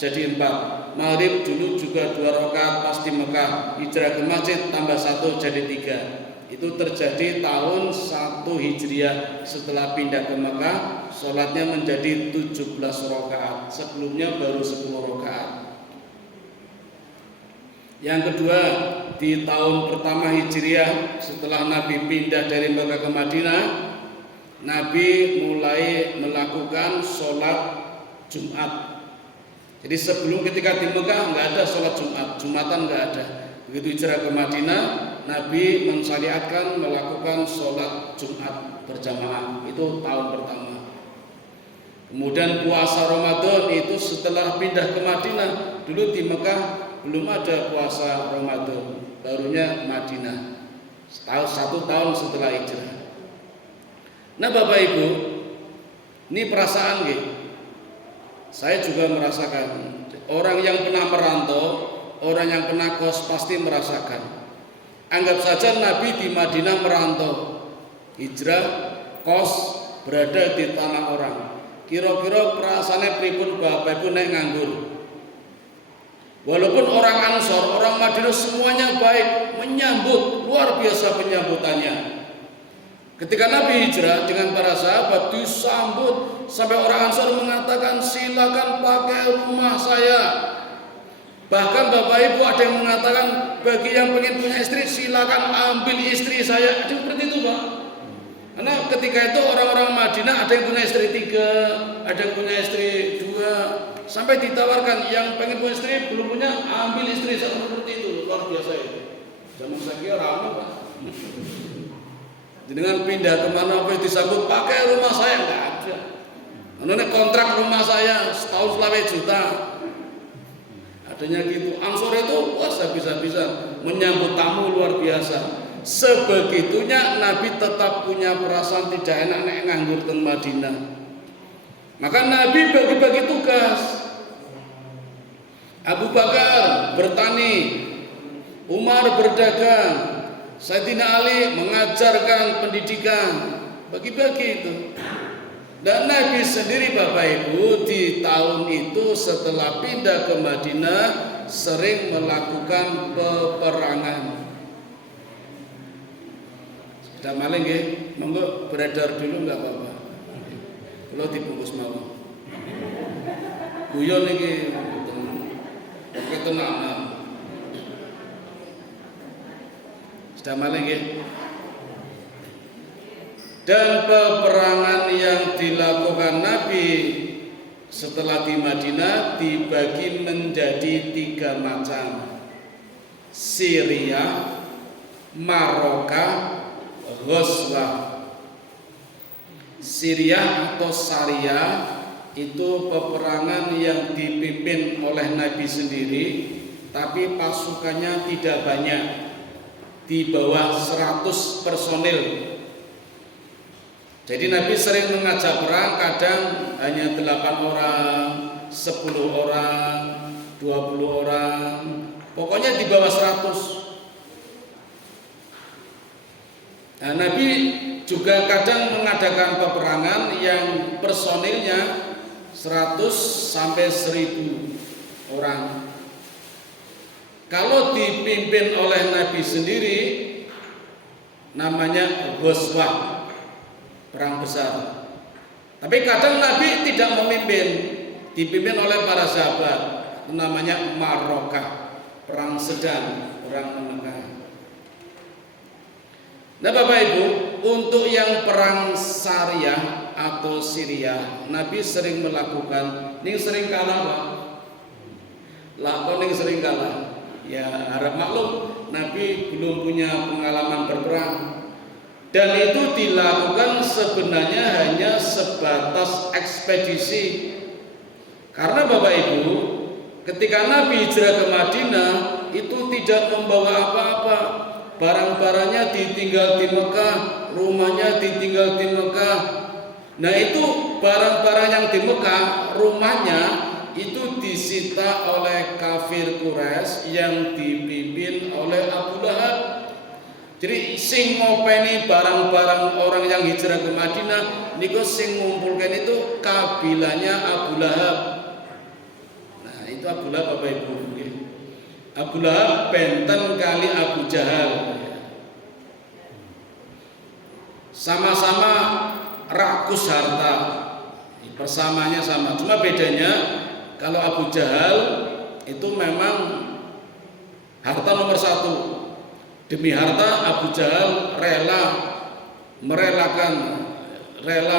jadi 4. Maghrib dulu juga 2 rakaat pas di Mekah, hijrah ke masjid tambah 1 jadi 3. Itu terjadi tahun 1 Hijriah. Setelah pindah ke Mekah, sholatnya menjadi 17 rakaat. Sebelumnya baru 10 rakaat. Yang kedua, di tahun pertama Hijriah, setelah Nabi pindah dari Mekah ke Madinah, Nabi mulai melakukan sholat Jumat. Jadi sebelum ketika di Mekah nggak ada sholat Jumat, Jumatan nggak ada. Begitu hijrah ke Madinah, Nabi mensyariatkan melakukan sholat Jumat berjamaah. Itu tahun pertama. Kemudian puasa Ramadan itu setelah pindah ke Madinah. Dulu di Mekah belum ada puasa Ramadan, barunya Madinah. 1 tahun setelah hijrah. Nah Bapak Ibu, ini perasaan gitu. Saya juga merasakan. Orang yang pernah merantau, orang yang pernah kos pasti merasakan. Anggap saja Nabi di Madinah merantau, hijrah, kos, berada di tanah orang. Kira-kira perasaannya pripun Bapak Ibu nek nganggur. Walaupun orang Ansor, orang Madinah semuanya baik, menyambut, luar biasa penyambutannya. Ketika Nabi hijrah dengan para sahabat disambut sampai orang Ansor mengatakan silakan pakai rumah saya. Bahkan Bapak Ibu ada yang mengatakan bagi yang ingin punya istri silakan ambil istri saya. Ada seperti itu Pak. Karena ketika itu orang-orang Madinah ada yang punya istri 3, ada yang punya istri 2, sampai ditawarkan yang pengen punya istri belum punya ambil istri saya. Seperti itu luar biasa itu. Zaman saya ramai Pak. Dengan pindah kemana apa disambut pakai rumah saya nggak ada. Nek kontrak rumah saya setahun 20 juta. Adanya gitu. Ansor itu wah habis-habisan menyambut tamu luar biasa. Sebegitunya Nabi tetap punya perasaan tidak enak nek nganggur teng Madinah. Maka Nabi bagi-bagi tugas. Abu Bakar bertani, Umar berdagang, Sayyidina Ali mengajarkan pendidikan, bagi-bagi itu. Dan Nabi sendiri Bapak Ibu di tahun itu setelah pindah ke Madinah sering melakukan peperangan. Sudah maling ya, monggo beredar dulu nggak apa-apa. Kalau dibungkus mawon. Guyon iki ketenangan. Sudah maling ya. Dan peperangan yang dilakukan Nabi setelah di Madinah dibagi menjadi 3 macam. Syria, Maroka, Ghazwah. Syria atau Syariah itu peperangan yang dipimpin oleh Nabi sendiri, tapi pasukannya tidak banyak, di bawah 100 personil. Jadi Nabi sering mengajak perang, kadang hanya 8 orang, 10 orang, 20 orang, pokoknya di bawah 100. Nah, Nabi juga kadang mengadakan peperangan yang personilnya 100 sampai 1000 orang. Kalau dipimpin oleh Nabi sendiri namanya Ghazwah, perang besar. Tapi kadang Nabi tidak memimpin, dipimpin oleh para sahabat, namanya Maroka, perang sedang, perang menengah. Nah Bapak Ibu, untuk yang perang Syariah atau Syria, Nabi sering melakukan, ini sering kalah Pak. Lakon ini sering kalah. Ya harap maklum, Nabi belum punya pengalaman berperang. Dan itu dilakukan sebenarnya hanya sebatas ekspedisi. Karena Bapak Ibu, ketika Nabi hijrah ke Madinah, itu tidak membawa apa-apa. Barang-barangnya ditinggal di Mekah, rumahnya ditinggal di Mekah. Nah itu barang-barang yang di Mekah, rumahnya itu disita oleh kafir Quraisy yang dipimpin oleh Abu Lahab. Jadi sing ngopeni barang-barang orang yang hijrah ke Madinah niku sing ngumpulkan itu kabilahnya Abu Lahab. Nah, itu Abu Lahab Bapak Ibu. Abu Lahab benten kali Abu Jahal. Sama-sama rakus harta. Persamanya sama. Cuma bedanya kalau Abu Jahal itu memang harta nomor 1. Demi harta Abu Jahal rela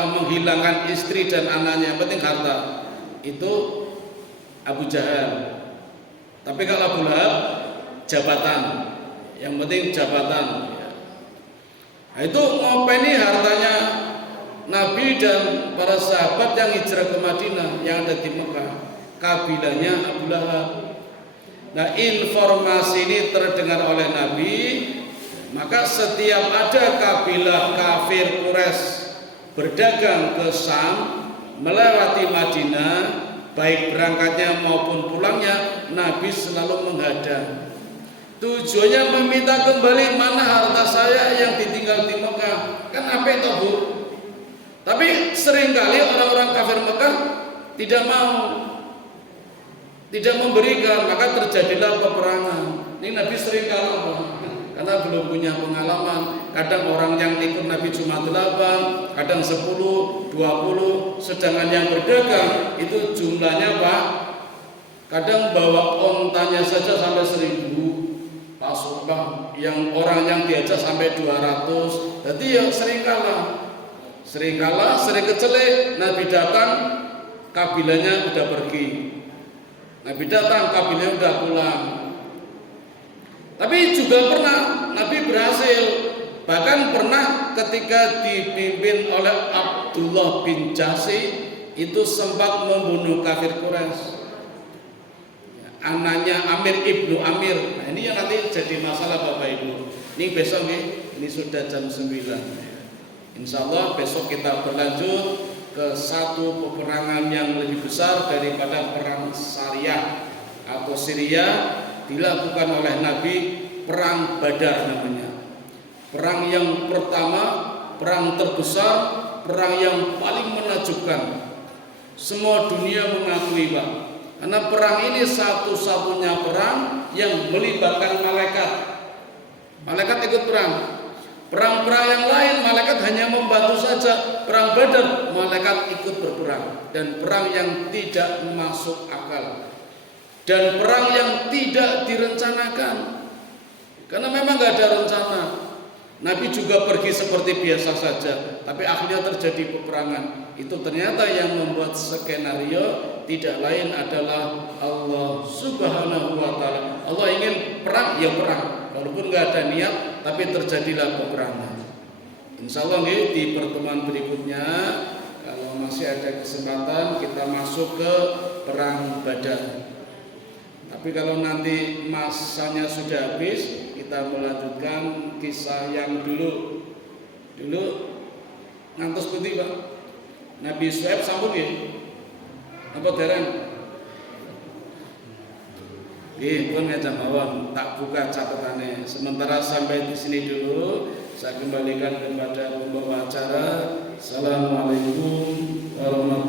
menghilangkan istri dan anaknya, yang penting harta. Itu Abu Jahal. Tapi kalau Abu Lahab jabatan, yang penting jabatan. Nah, itu ngopeni hartanya Nabi dan para sahabat yang hijrah ke Madinah yang ada di Mekah, kabilahnya Abu Lahab. Nah, informasi ini terdengar oleh Nabi, maka setiap ada kabilah kafir Quraisy berdagang ke Syam melewati Madinah, baik berangkatnya maupun pulangnya, Nabi selalu menghadang. Tujuannya meminta kembali mana harta saya yang ditinggal di Mekah. Kan apa itu Bu? Tapi seringkali orang-orang kafir Mekah tidak mau, tidak memberikan, maka terjadilah peperangan. Ini Nabi sering kalah karena belum punya pengalaman. Kadang orang yang ikut Nabi cuma 8, kadang 10, 20, sedangkan yang berdagang itu jumlahnya Pak, kadang bawa ontanya saja sampai 1000 pasukan, yang orang yang diajak sampai 200. Jadi ya sering kalah, sering kecelek. Nabi datang, kabilahnya udah pergi. Nabi datang, kabilahnya udah pulang. Tapi juga pernah Nabi berhasil, bahkan pernah ketika dipimpin oleh Abdullah bin Jahsy, itu sempat membunuh kafir Quraisy. Anaknya Amir ibnu Amir. Nah, ini yang nanti jadi masalah Bapak Ibu. Ini besok nih, ini sudah jam 9. Insya Allah besok kita berlanjut ke satu peperangan yang lebih besar daripada perang Syariah atau Syria, dilakukan oleh Nabi, perang Badar namanya. Perang yang pertama, perang terbesar, perang yang paling menakjubkan. Semua dunia mengakui, Pak. Karena perang ini satu-satunya perang yang melibatkan malaikat. Malaikat ikut perang. Perang-perang yang lain malaikat hanya membantu saja. Perang Badar malaikat ikut berperang, dan perang yang tidak masuk akal, dan perang yang tidak direncanakan. Karena memang gak ada rencana. Nabi juga pergi seperti biasa saja, tapi akhirnya terjadi peperangan. Itu ternyata yang membuat skenario tidak lain adalah Allah Subhanahu wa ta'ala. Allah ingin perang, ya perang, walaupun gak ada niat, tapi terjadilah peperangan. Insya Allah nih, di pertemuan berikutnya, kalau masih ada kesempatan, kita masuk ke perang Badar. Tapi kalau nanti masanya sudah habis, kita melanjutkan kisah yang dulu ngantos putih, Pak. Nabi Shu'aib sambung ya. Apa dereng? Pun ngajak mawon, tak buka catatannya. Sementara sampai di sini dulu, saya kembalikan kepada pembawa acara. Assalamualaikum warahmatullahi wabarakatuh.